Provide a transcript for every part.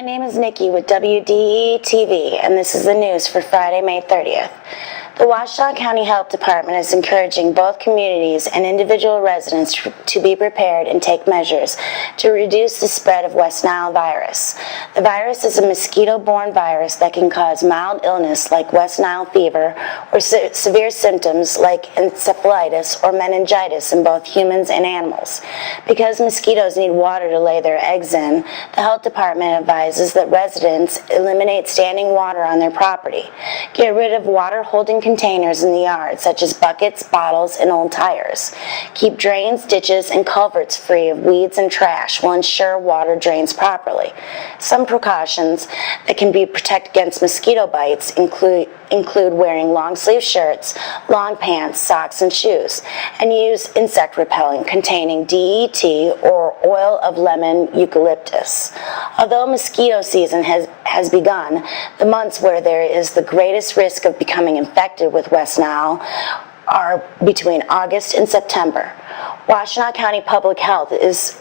My name is Nikki with WDEE TV, and this is the news for Friday, May 30th. The Washtenaw County Health Department is encouraging both communities and individual residents to be prepared and take measures to reduce the spread of West Nile virus. The virus is a mosquito-borne virus that can cause mild illness like West Nile fever or severe symptoms like encephalitis or meningitis in both humans and animals. Because mosquitoes need water to lay their eggs in, the health department advises that residents eliminate standing water on their property. Get rid of water-holding containers in the yard, such as buckets, bottles, and old tires. Keep drains, ditches, and culverts free of weeds and trash will ensure water drains properly. Some precautions that can be protect against mosquito bites include wearing long-sleeve shirts, long pants, socks, and shoes, and use insect repellent containing DEET or oil of lemon eucalyptus. Although mosquito season has begun, the months where there is the greatest risk of becoming infected with West Nile are between August and September. Washtenaw County Public Health is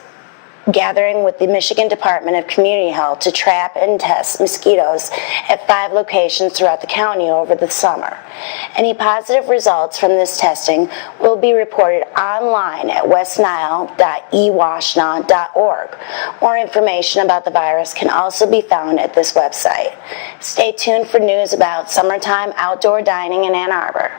gathering with the Michigan Department of Community Health to trap and test mosquitoes at 5 locations throughout the county over the summer. Any positive results from this testing will be reported online at westnile.ewashtenaw.org. More information about the virus can also be found at this website. Stay tuned for news about summertime outdoor dining in Ann Arbor.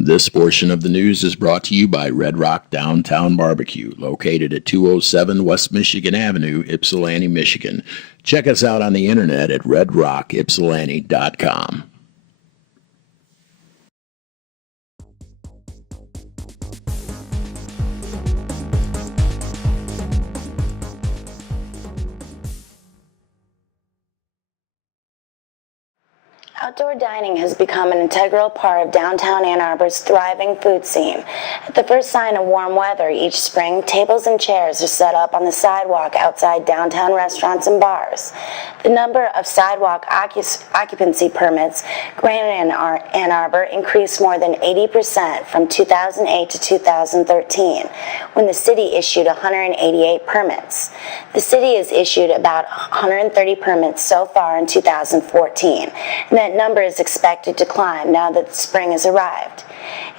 This portion of the news is brought to you by Red Rock Downtown Barbecue, located at 207 West Michigan Avenue, Ypsilanti, Michigan. Check us out on the internet at redrockypsilanti.com. Outdoor dining has become an integral part of downtown Ann Arbor's thriving food scene. At the first sign of warm weather each spring, tables and chairs are set up on the sidewalk outside downtown restaurants and bars. The number of sidewalk occupancy permits granted in Ann Arbor increased more than 80% from 2008 to 2013, when the city issued 188 permits. The city has issued about 130 permits so far in 2014, and that number is expected to climb now that spring has arrived.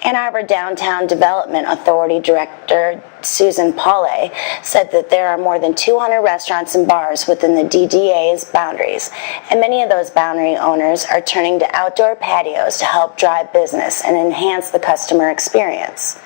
Ann Arbor Downtown Development Authority Director Susan Paulet said that there are more than 200 restaurants and bars within the DDA's boundaries, and many of those boundary owners are turning to outdoor patios to help drive business and enhance the customer experience.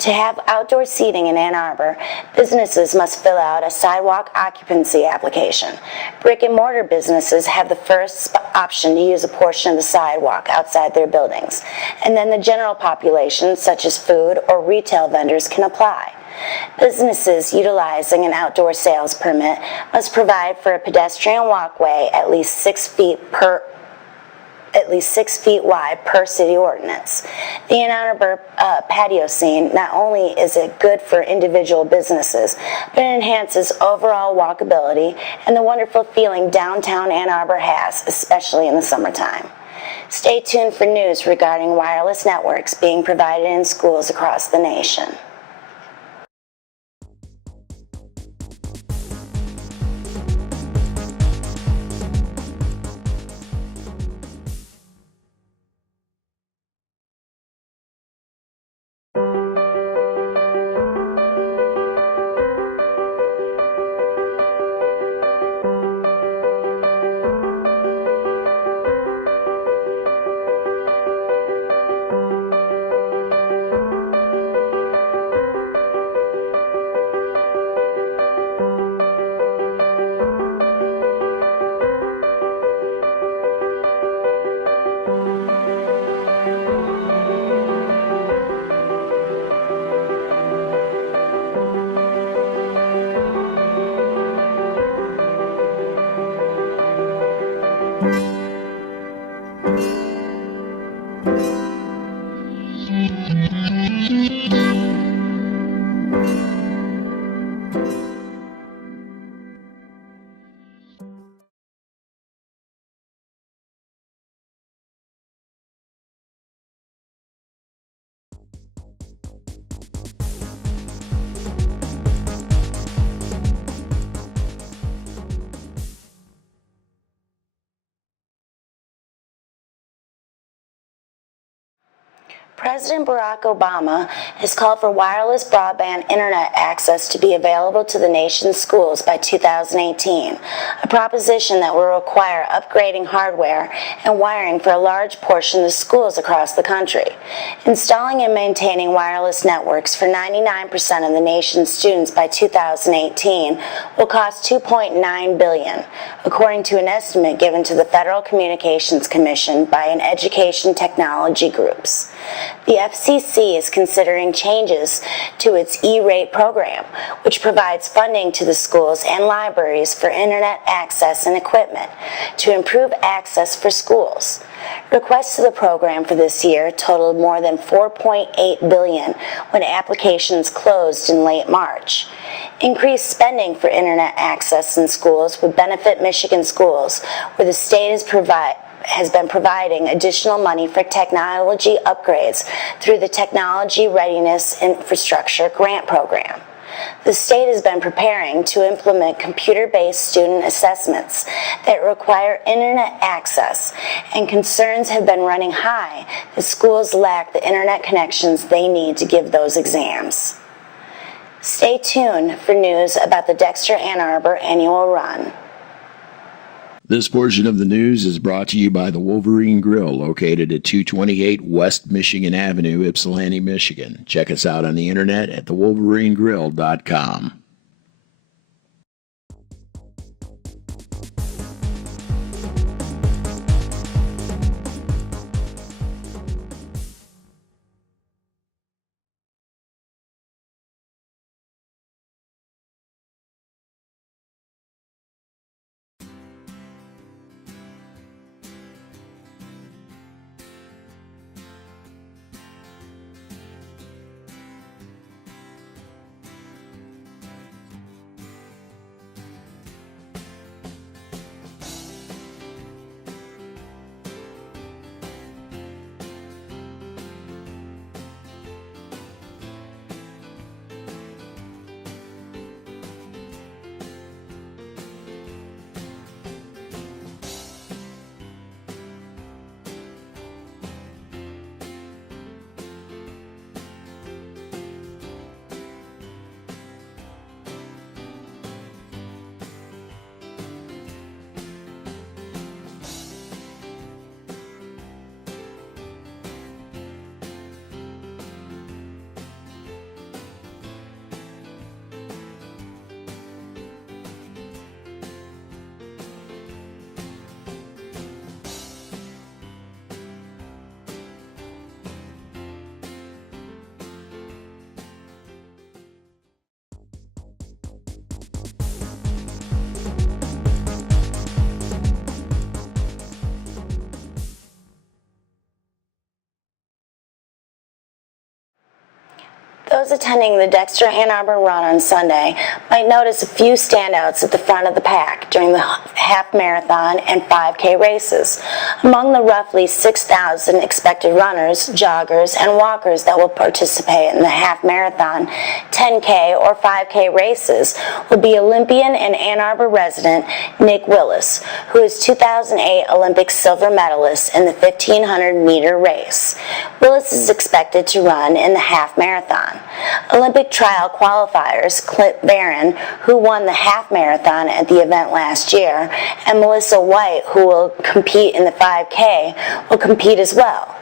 To have outdoor seating in Ann Arbor, businesses must fill out a sidewalk occupancy application. Brick and mortar businesses have the first option to use a portion of the sidewalk outside their buildings, and then the general population, such as food or retail vendors, can apply. Businesses utilizing an outdoor sales permit must provide for a pedestrian walkway at least 6 feet wide per city ordinance. The Ann Arbor patio scene not only is it good for individual businesses, but it enhances overall walkability and the wonderful feeling downtown Ann Arbor has, especially in the summertime. Stay tuned for news regarding wireless networks being provided in schools across the nation. President Barack Obama has called for wireless broadband internet access to be available to the nation's schools by 2018, a proposition that will require upgrading hardware and wiring for a large portion of schools across the country. Installing and maintaining wireless networks for 99% of the nation's students by 2018 will cost $2.9 billion, according to an estimate given to the Federal Communications Commission by an education technology groups. The FCC is considering changes to its E-rate program, which provides funding to the schools and libraries for internet access and equipment to improve access for schools. Requests to the program for this year totaled more than $4.8 billion when applications closed in late March. Increased spending for internet access in schools would benefit Michigan schools, where the state has been providing additional money for technology upgrades through the Technology Readiness Infrastructure Grant Program. The state has been preparing to implement computer-based student assessments that require internet access, and concerns have been running high that schools lack the internet connections they need to give those exams. Stay tuned for news about the Dexter Ann Arbor Annual Run. This portion of the news is brought to you by the Wolverine Grill, located at 228 West Michigan Avenue, Ypsilanti, Michigan. Check us out on the internet at thewolverinegrill.com. Those attending the Dexter Ann Arbor Run on Sunday might notice a few standouts at the front of the pack during the half marathon and 5K races. Among the roughly 6,000 expected runners, joggers, and walkers that will participate in the half marathon, 10K, or 5K races will be Olympian and Ann Arbor resident Nick Willis, who is 2008 Olympic silver medalist in the 1,500-meter race. Willis is expected to run in the half marathon. Olympic trial qualifiers Clint Barron, who won the half marathon at the event last year, and Melissa White, who will compete in the 5K, will compete as well.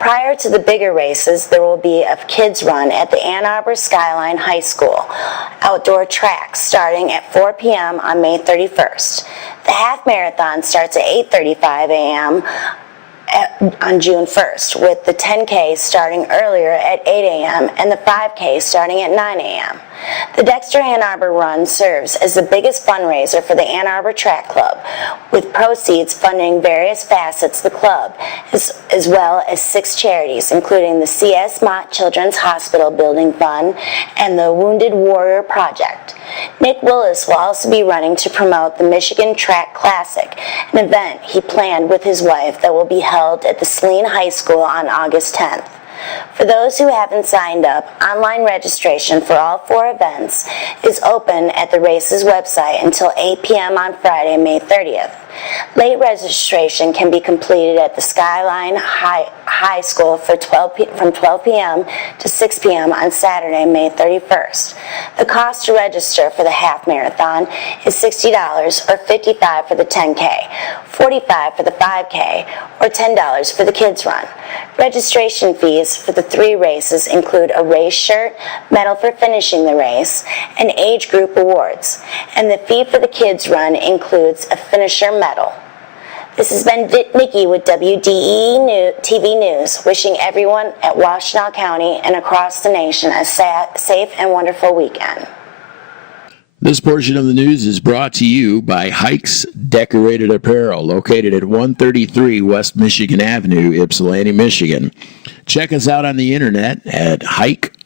Prior to the bigger races, there will be a kids run at the Ann Arbor Skyline High School outdoor track starting at 4 p.m. on May 31st. The half marathon starts at 8:35 a.m. on June 1st, with the 10K starting earlier at 8 a.m. and the 5K starting at 9 a.m. The Dexter Ann Arbor Run serves as the biggest fundraiser for the Ann Arbor Track Club, with proceeds funding various facets of the club, as well as 6 charities, including the C.S. Mott Children's Hospital Building Fund and the Wounded Warrior Project. Nick Willis will also be running to promote the Michigan Track Classic, an event he planned with his wife that will be held at the Saline High School on August 10th. For those who haven't signed up, online registration for all 4 events is open at the race's website until 8 p.m. on Friday, May 30th. Late registration can be completed at the Skyline High High School from 12 p.m. to 6 p.m. on Saturday, May 31st. The cost to register for the half marathon is $60 or $55 for the 10K, $45 for the 5K, or $10 for the kids run. Registration fees for the 3 races include a race shirt, medal for finishing the race, and age group awards. And the fee for the kids run includes a finisher medal. This has been Nikki with WDEE TV News, wishing everyone at Washtenaw County and across the nation a safe and wonderful weekend. This portion of the news is brought to you by Hikes Decorated Apparel, located at 133 West Michigan Avenue, Ypsilanti, Michigan. Check us out on the internet at hike.com.